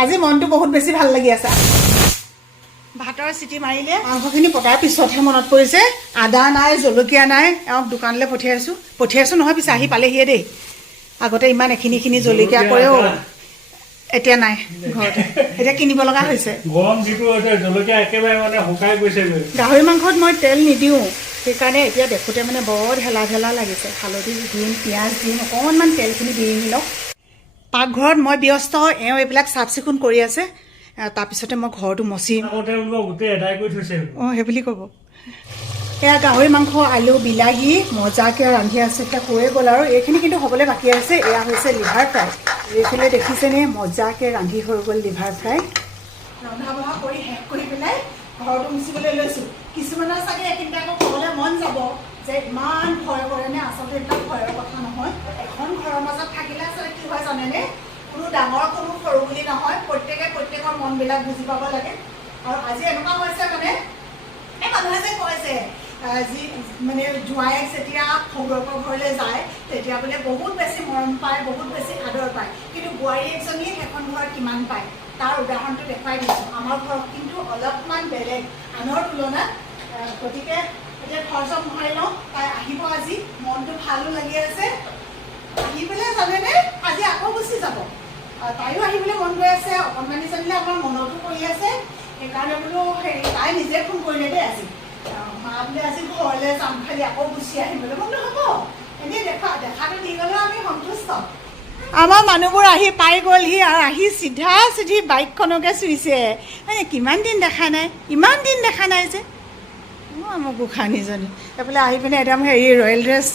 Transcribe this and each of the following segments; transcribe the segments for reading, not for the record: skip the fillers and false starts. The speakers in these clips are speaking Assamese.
আজি মনটো বহুত বেছি ভাল লাগি আছে ভাতৰ চিটি মাৰিলে মাংসখিনি পতাৰ পিছতহে মনত পৰিছে আদা নাই জলকীয়া নাই এওঁক দোকানলৈ পঠিয়াইছোঁ নহয় পিছে আহি পালেহিয়ে দেই আগতে ইমান এখিনি জলকীয়া কৰেও এতিয়া নাই ঘৰতে এতিয়া কিনিব লগা হৈছে গৰম যিটো হৈছে জলকীয়া একেবাৰে মানে শুকাই গৈছে গাহৰি মাংসত মই তেল নিদিওঁ সেইকাৰণে এতিয়া দেখোঁতে মানে বৰ ঢেলা লাগিছে হালধি দিম পিঁয়াজ দিম অকণমান তেলখিনি দি লওক পাকঘৰত মই ব্যস্ত এওঁ এইবিলাক চাফ চিকুণ কৰি আছে তাৰপিছতে মই ঘৰটো মচিম গোটেই এদাই কৰি থৈছে অঁ সেই বুলি ক'ব এয়া গাহৰি মাংস আলু বিলাহী মজাকৈ ৰান্ধি আছে এতিয়া হৈয়ে গ'ল আৰু এইখিনি কিন্তু হ'বলৈ বাকী আছে এয়া হৈছে লিভাৰ ফ্ৰাই এইফালে দেখিছেনে মজাকৈ ৰান্ধি হৈ গ'ল লিভাৰ ফ্ৰাই ৰন্ধা বঢ়া কৰি শেষ কৰি পেলাই ঘৰটো মুচিবলৈ লৈছোঁ কিছুমানৰ চাগে এইখিনিতে আকৌ ক'বলৈ মন যাব যে ইমান ভয় কৰেনে আচলতে এইবিলাক ভয়ৰ কথা নহয় এখন ঘৰৰ মাজত থাকিলে আচলতে কি হয় জানেনে কোনো ডাঙৰ কোনো সৰু বুলি নহয় প্ৰত্যেকৰ মনবিলাক বুজি পাব লাগে আৰু আজি এনেকুৱা হৈছে মানে এই মানুহে যে কৈছে যি মানে জোঁৱায়েক যেতিয়া শহুৰকৰ ঘৰলৈ যায় তেতিয়া বোলে বহুত বেছি মৰম পায় বহুত বেছি আদৰ পায় কিন্তু বোৱাৰী এজনীয়ে সেইখন ঘৰত কিমান পায় তাৰ উদাহৰণটো দেখুৱাই দিছোঁ আমাৰ ঘৰত কিন্তু অলপমান বেলেগ আনৰ তুলনাত গতিকে এতিয়া খৰচ মোহাৰি লওঁ তাই আহিব আজি মনটো ভালো লাগি আছে আহি পেলাই জানেনে আজি আকৌ গুচি যাব তাইও আহিবলৈ মন গৈ আছে অকণমানিজনীলে আমাৰ মনতো কৰি আছে সেইকাৰণে বোলো হেৰি তাই নিজে ফোন কৰিলে দেই আজি মা বোলে আজি ঘৰলৈ যাম খালি আকৌ গুচি আহিবলৈ বোলো হ'ব এনেই দেখাটো দি গ'লেও আমি সন্তুষ্ট আমাৰ মানুহবোৰ আহি পাই গ'লহি আৰু আহি চিধি বাইকখনকে চুইছে মানে কিমান দিন দেখা নাই ইমান দিন দেখা নাই যে আমাৰ গোসাঁনীজনী এইফালে আহি পিনে একদম হেৰি ৰয়েল ড্ৰেছ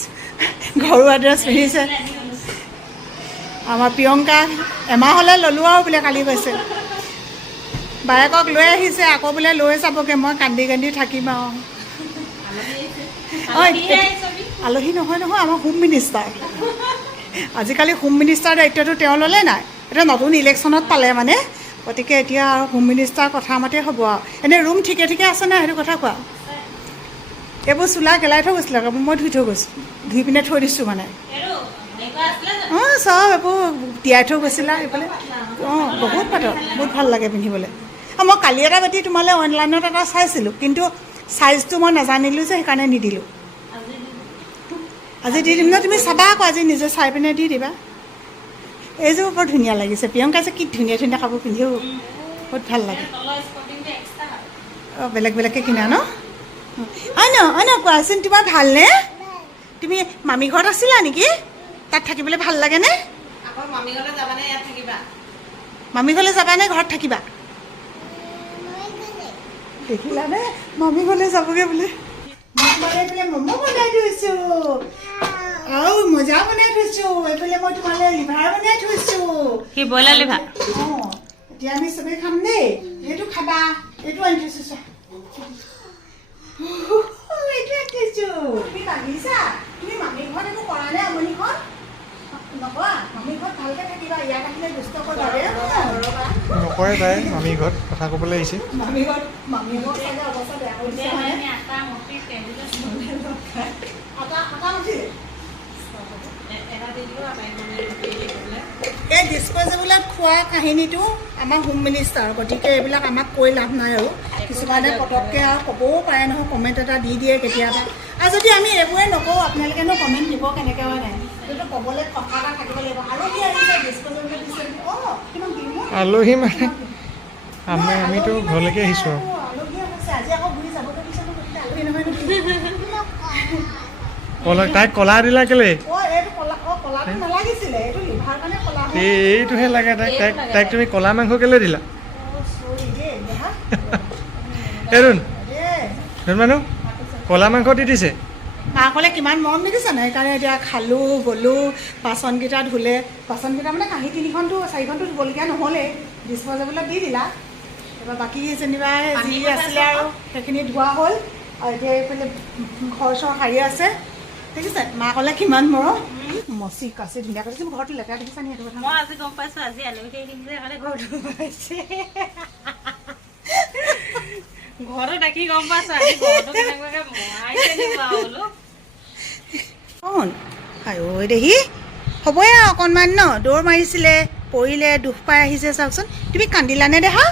ঘৰুৱা ড্ৰেছ পিন্ধিছে আমাৰ প্ৰিয়ংকা এমাহলৈ ল'লোঁ আৰু বোলে কালি কৈছে বায়েকক লৈ আহিছে আকৌ বোলে লৈ যাবগৈ মই কান্দি থাকিম আৰু আলহী নহয় আমাৰ হোম মিনিষ্টাৰ আজিকালি হোম মিনিষ্টাৰ দায়িত্বটো তেওঁ ল'লে নাই এতিয়া নতুন ইলেকশ্যনত পালে মানে গতিকে এতিয়া আৰু হোম মিনিষ্টাৰ কথা মতে হ'ব আৰু এনেই ৰুম ঠিকে আছে নাই সেইটো কথা কোৱা এইবোৰ চোলা গেলাই থৈ গৈছিলে আকৌ মই ধুই থৈ গৈছোঁ ধুই পিনে থৈ দিছোঁ মানে অঁ চব এইবোৰ তিয়াই থৈ গৈছিলা এইফালে অঁ বহুত পাতল বহুত ভাল লাগে পিন্ধিবলৈ মই কালি এটা বাতি তোমালৈ অনলাইনত এটা চাইছিলোঁ কিন্তু চাইজটো মই নাজানিলোঁ যে সেইকাৰণে নিদিলোঁ আজি দি দিম ন তুমি চাবা আকৌ আজি নিজে চাই পিনে দি দিবা এইযোৰ বৰ ধুনীয়া লাগিছে প্ৰিয়ংকা যে কি ধুনীয়া কাপোৰ পিন্ধিও বহুত ভাল লাগে অঁ বেলেগকৈ কিনা ন অন্য কোৱাচোন তোমাৰ ভালনে তুমি মামী ঘৰত আছিলা নেকি তাত থাকিবলৈ ভাল লাগেনে মামী ঘৰলৈ যাবানে ঘৰত থাকিবা দেখিলানে মামী ঘৰলৈ যাবগৈ বোলে ম'ম' বনাই থৈছোঁ আৰু মজা বনাই থৈছোঁ এইফালে মই তোমালৈ লিভাৰ বনাই থৈছোঁ কি ব্ৰইলাৰ লিভাৰ অঁ এতিয়া আমি চবেই খাম দেই এইটো খাবা এইটো আনি থৈছোঁ এইটো আনি থৈছোঁ তুমি বাঢ়িছা তুমি মামী ঘৰত একো কৰা নাই আমনিখন নকৰা মামী ঘৰত ভালকৈ থাকিবা ইয়াত আহিলে দুষ্ট নকৰে তাই মামী ঘৰত কথা ক'বলৈ আহিছে মামী ঘৰত চাগে অৱস্থা বেয়া কৰি দিছে এই ডিছপ'জেবলত খোৱা কাহিনীটো আমাৰ হোম মিনিষ্টাৰ গতিকে এইবিলাক আমাক কৈ লাভ নাই আৰু কিছুমানে পটককৈ আৰু ক'বও পাৰে নহয় কমেণ্ট এটা দি দিয়ে কেতিয়াবা আৰু যদি আমি এইবোৰে নকওঁ আপোনালোকেনো কমেণ্ট দিব কেনেকৈ হয় নাই সেইটো ক'বলৈ কথা এটা থাকিব লাগিব আলহী আহিছে ডিছপ'জেবলত দিছে অঁ কিমান দিম আলহী মানে আমিতো ঘৰলৈকে আহিছোঁ আৰু আলহী আহিছে আজি আকৌ ঘূৰি যাবলৈ দিছে গতিকে আলহী নহয় তাইক কলা দিলা কেলে এইটোহে লাগে তাইক তুমি কলা মাংস কেলে দিলা এৰুণ মানুহ কলা মাংস দি দিছে মাকলে কিমান মৰম দেখিছে নাই সেইকাৰণে এতিয়া খালোঁ গ'লোঁ বাচনকেইটা ধুলে বাচনকেইটা মানে কাঁহী 3খনটো 4খনটো ধুবলগীয়া নহ'লে ডিছপ'জেবলত দি দিলা এবাৰ বাকী যেনিবা যি আছিলে আৰু সেইখিনি ধোৱা হ'ল আৰু এতিয়া এইফালে ঘৰ চৰ সাৰি আছে দেখিছে মাকলে কিমান মৰম মচি কাচি ধুনীয়াকৈ তুমি ঘৰটো লেতেৰা দেখিছা নি সেইটো কথা মই আজি গম পাইছোঁ আজি আলহী আহিছে সেইকাৰণে ঘৰটো পাইছে ঘৰটো দেখি গম পাইছোঁ আজি ঘৰটো কেনেকুৱাকৈ মৰাইছে নিবা বোলো কোন আই ঐ দেহি হ'বই আৰু অকণমান ন দৌৰ মাৰিছিলে পৰিলে দুখ পাই আহিছে চাওকচোন। তুমি কান্দিলানে দেহা?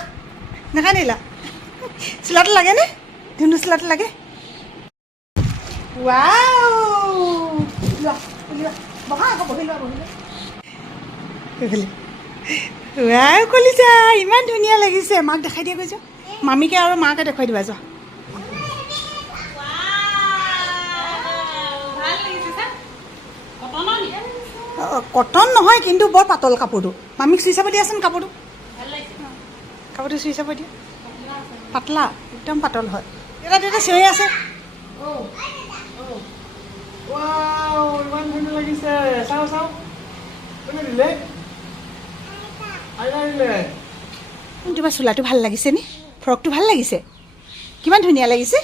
নাকান্দিলা? চোলাটো লাগেনে? ধুনু চোলাটো লাগে? ৱাও, লোৱা লোৱা, বহা আকৌ, বহি লোৱা, বহি লোৱা। এইফালে ৱাও কলিজা, ইমান ধুনীয়া লাগিছে। মাক দেখাই দিয়া গৈছো, মামীকে আৰু মাকে দেখুৱাই দিবা যোৱা। কটন নহয় কিন্তু বৰ পাতল কাপোৰটো। মামীক চুই চাব দিয়াচোন কাপোৰটো, কাপোৰটো চুই চাব দিয়া। পাতলা, একদম পাতল হয়। এটা দুটা চিঞৰি আছে। ইমান ধুনীয়া লাগিছে, চাওঁ চাওঁ। কোনে দিলে? আইতা দিলে। তোমাৰ চোলাটো ভাল লাগিছে নি? ফ্ৰকটো ভাল লাগিছে? কিমান ধুনীয়া লাগিছে।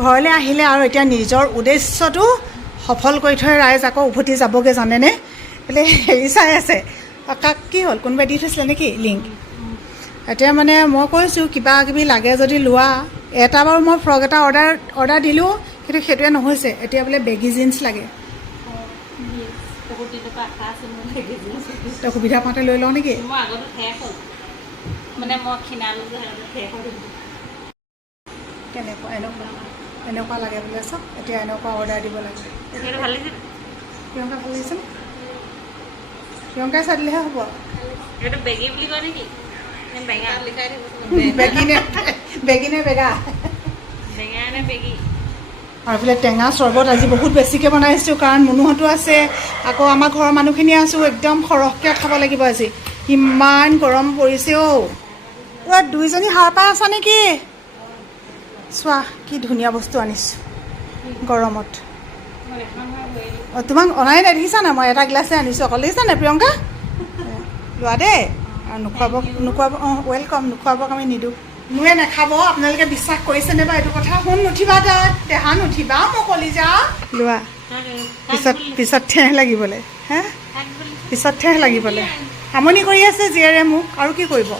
ঘৰলৈ আহিলে আৰু এতিয়া নিজৰ উদ্দেশ্যটো সফল কৰি থৈ ৰাইজ আকৌ উভতি যাবগৈ জানেনে? বোলে হেৰি চাই আছে, কাক কি হ'ল, কোনোবাই দি থৈছিলে নেকি লিংক? এতিয়া মানে মই কৈছোঁ কিবা কিবি লাগে যদি লোৱা। এটা বাৰু মই ফ্ৰক এটা অৰ্ডাৰ দিলোঁ, কিন্তু সেইটোৱে নহৈছে। এতিয়া বোলে বেগী জিন্স লাগে। তই সুবিধা পাওঁতে লৈ লওঁ নেকি? কেনেকুৱা এনেকুৱা লাগে বোলে চাওক। এতিয়া এনেকুৱা অৰ্ডাৰ দিব লাগে। প্ৰিয়ংকা ভাল লাগিছেনে? প্ৰিয়ংকাই চাই দিলেহে হ'ব। বেগী নে বেগা? আৰু বোলে টেঙা চৰ্বত আজি বহুত বেছিকৈ বনাইছোঁ, কাৰণ মুনুহঁতো আছে, আকৌ আমাৰ ঘৰৰ মানুহখিনি আছোঁ। একদম সৰহকৈ খাব লাগিব আজি, ইমান গৰম পৰিছে। দুইজনী সাৰ পাই আছা নেকি? চোৱা কি ধুনীয়া বস্তু আনিছোঁ গৰমত। তোমাক অনাই নাই, দেখিছা নাই? মই এটা গ্লাছে আনিছোঁ অকল, দেখিছা নাই প্ৰিয়ংকা? লোৱা দেই, নোখোৱাব। ৱেলকাম। নোখোৱাবক আমি নিদিওঁ। মোৰে নাখাব। আপোনালোকে বিশ্বাস কৰিছেনে বা এইটো কথা? শুন, নুঠিবা, তাত দেহা নুঠিবা, মই কলিজা। লোৱা, পিছত ঠেহ লাগিবলৈ। হে, পিছত ঠেহ লাগিবলৈ। আমনি কৰি আছে জীয়েৰে মোক, আৰু কি কৰিব?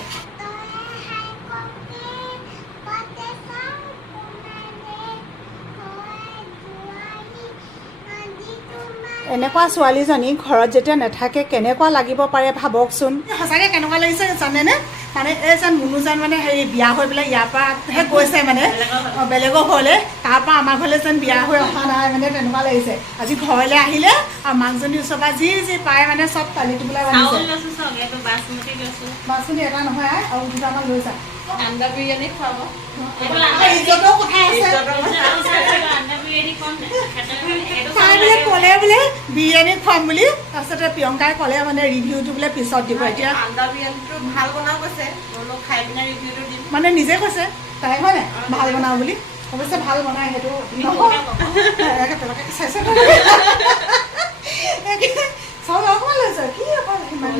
এনেকুৱা ছোৱালীজনী ঘৰত যেতিয়া নাথাকে কেনেকুৱা লাগিব পাৰে ভাবকচোন। সঁচাকৈ কেনেকুৱা লাগিছে জানেনে? মানে এই যেন মুনুজান মানে হেৰি বিয়া হৈ পেলাই ইয়াৰ পৰাহে গৈছে, মানে বেলেগৰ ঘৰলৈ, তাৰপৰা আমাৰ ঘৰলৈ যেন বিয়া হৈ অহা নাই, মানে তেনেকুৱা লাগিছে। আজি ঘৰলৈ আহিলে আৰু মাকজনীৰ ওচৰৰ পৰা যি যি পায় মানে চব পালি টোপোলা বান্ধিছে। বাচমতি এটা নহয় আৰু দুটামান লৈ যা। আন্দা বিৰিয়ানী খুৱাব। ইজ্জতৰ কথা আছে। ক'লে বোলে বিৰিয়ানী খুৱাম বুলি, তাৰপিছতে প্ৰিয়ংকাই ক'লে মানে ৰিভিউটো বোলে পিছত দিব। এতিয়া আন্দা বিৰিয়ানীটো ভাল বনাও কৈছে, খাই পিনে ৰিভিউটো দিম। মানে নিজে কৈছে তাই, হয় নাই ভাল বনাওঁ বুলি? অৱশ্যে ভাল বনাই, সেইটো চাউল অকণমান লৈছে, কি অকল সিমান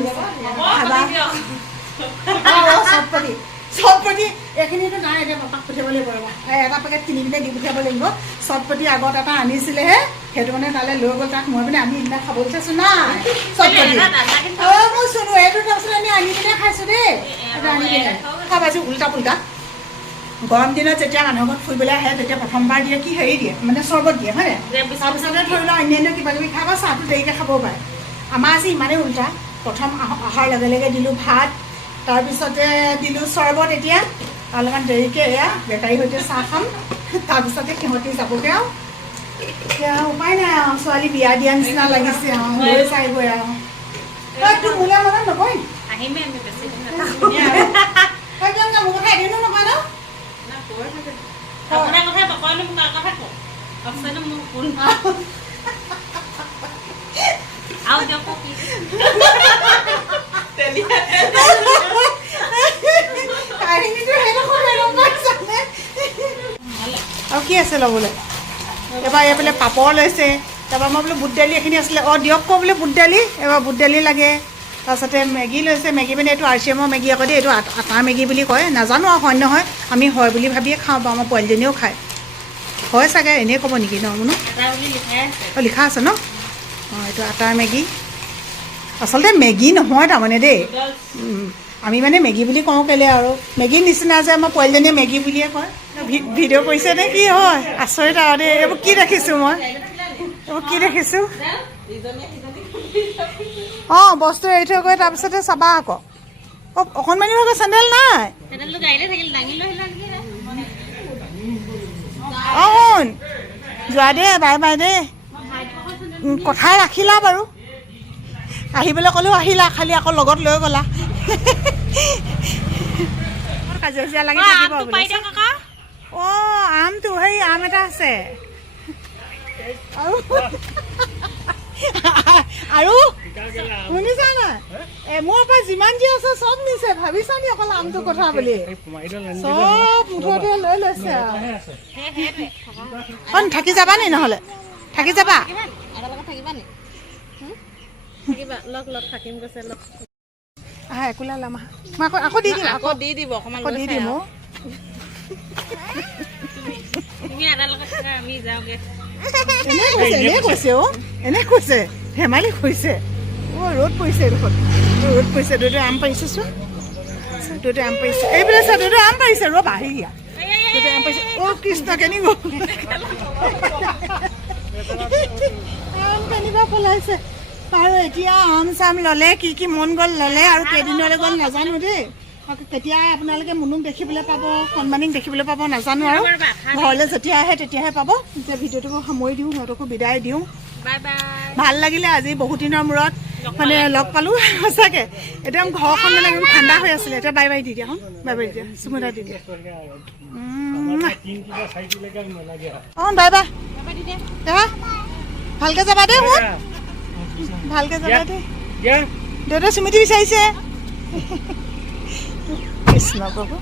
চটপটি এইখিনিতো নাই। এতিয়া পাপাক পঠিয়াব লাগিব ৰ'বা, এটা পেকেট কিনি পিনে দি পঠিয়াব লাগিব। চটপটি আগত এটা আনিছিলেহে, সেইটো মানে তালৈ লৈ গ'ল। তাক মই মানে আমি সেইদিনা খাবলৈ চাইছোঁ নাই চটপটি। মই চুনো এইটো, তাৰপিছত আমি আনি পিনে খাইছোঁ দেই। এইটো আনি পিনে খাব আজি উল্টা পুল্টা। গৰম দিনত যেতিয়া মানুহৰ ঘৰত ফুৰিবলৈ আহে, তেতিয়া প্ৰথমবাৰ দিয়ে কি হেৰি দিয়ে, মানে চৰ্বত দিয়ে, হয় নাই? তাৰপিছতে ধৰি লওক অন্যান্য কিবা কিবি খাব, চাহটো দেৰিকৈ খাবও পাৰে। আমাৰ আজি ইমানেই উল্টা। প্ৰথম অহাৰ লগে লগে দিলোঁ ভাত, তাৰপিছতে দিলোঁ চৰ্বত। এতিয়া অলপমান দেৰিকৈ এয়া বেকাৰীৰ সৈতে চাহ খাম, তাৰপিছতে সিহঁতি যাবগৈ আৰু। এতিয়া উপায় নাই আৰু, ছোৱালী বিয়া দিয়া নিচিনা লাগিছে আৰু, লৈ চাইগৈ আৰু। তোৰ মোলৈ মনত নপৰে? আহিমেই আমি বেছি দিন মোৰ কথা এদিনো নকয় ন? আপোনাৰ কথা নকয়নো মোৰ কথা কওঁ। অপচয়নো মোৰ কোন আৰু দিয়ক কি আৰু কি আছে ল'বলৈ? এবাৰ এইফালে পাপৰ লৈছে, তাৰপৰা মই বোলো বুট দালি এইখিনি আছিলে, দিয়ক ক বোলে বুট দালি। এবাৰ বুট দালি লাগে। তাৰপিছতে মেগী লৈছে। মেগী মানে এইটো RCM মেগী আকৌ দেই, এইটো আটাৰ মেগী বুলি কয়। নাজানো আৰু হয় নহয়, আমি হয় বুলি ভাবিয়ে খাওঁ বাৰু। আমাৰ পোৱালীজনীয়েও খায়, হয় চাগে, এনেই ক'ব নেকি ন? মুনো লিখা আছে ন? এইটো আটাৰ মেগী। আচলতে মেগী নহয় তাৰমানে দেই, আমি মানে মেগী বুলি কওঁ কেলৈ আৰু, মেগীৰ নিচিনা যে আমাৰ পোৱালীজনীয়ে মেগী বুলিয়ে কয়। ভিডিঅ' কৰিছে নে কি? হয়, আচৰিত আৰু দেই। এইবোৰ কি দেখিছোঁ মই, এইবোৰ কি দেখিছোঁ? অঁ বস্তু এৰি থৈ গৈ তাৰপিছতে চাবা আকৌ অকণমানি ভাগৰ চেণ্ডেল নাই চেণ্ডেলটো গাড়ীতে থাকিল দাঙি লৈ আহিলা নেকি অঁ শুন যোৱা দে বাই বাই দে কথাই ৰাখিলা বাৰু আহিবলৈ ক'লেও আহিলা খালি আকৌ লগত লৈ গ'লা কাজিয়া লাগি থাকিব বোলে অঁ আমটো সেই আম এটা আছে আৰু শুনিছা নাই মোৰ পৰা যিমান যি আছে চব নিছে ভাবিছা নি অকল আমটো কথা বুলি চব মুঠতে লৈ লৈছে আৰু থাকি যাবা নি নহ'লে থাকি যাবা আহা একোলা লাম মই আকৌ দি দিম আকৌ দি দিব অকণমান আকৌ দি দিম তুমি আদাৰ লগত থাকা আমি যাওঁগে এনে কৈছে অ' এনে কৈছে ধেমালি কৈছে অ' ৰ'দ পৰিছে দেখোন ৰ'দ পৰিছে দুইটা আম পাৰিছে চোন দুইটা আম পাৰিছে এইবিলাক চা দুইটা আম পাৰিছে ৰ'ব আহি দুইটা আম পাৰিছে অ' কৃষ্ণ কেনি গ'ল আম কেনিবা পলাইছে বাৰু এতিয়া আম চাম ল'লে কি কি মন গ'ল ল'লে আৰু কেইদিনলৈ গ'ল নাজানো দেই কেতিয়া আপোনালোকে মুনুক দেখিবলৈ পাব সন্মানিক দেখিবলৈ পাব নাজানো আৰু ঘৰলৈ যেতিয়া আহে তেতিয়াহে পাব এতিয়া ভিডিঅ'টো সামৰি দিওঁ সিহঁতকো বিদায় দিওঁ ভাল লাগিলে আজি বহুত দিনৰ মূৰত মানে লগ পালোঁ সঁচাকৈ একদম ঘৰখন মানে একদম ঠাণ্ডা হৈ আছিলে এতিয়া বাই বাই দি দিয়া বাই বাই দি দিয়া চুমুদা দি দিয়া অঁ বাই বাই দেৱা ভালকৈ যাবা দেই মোৰ ভালকৈ যাবা দেই দেউতাই স্মৃতি বিচাৰিছে কৃষ্ণ প্ৰভু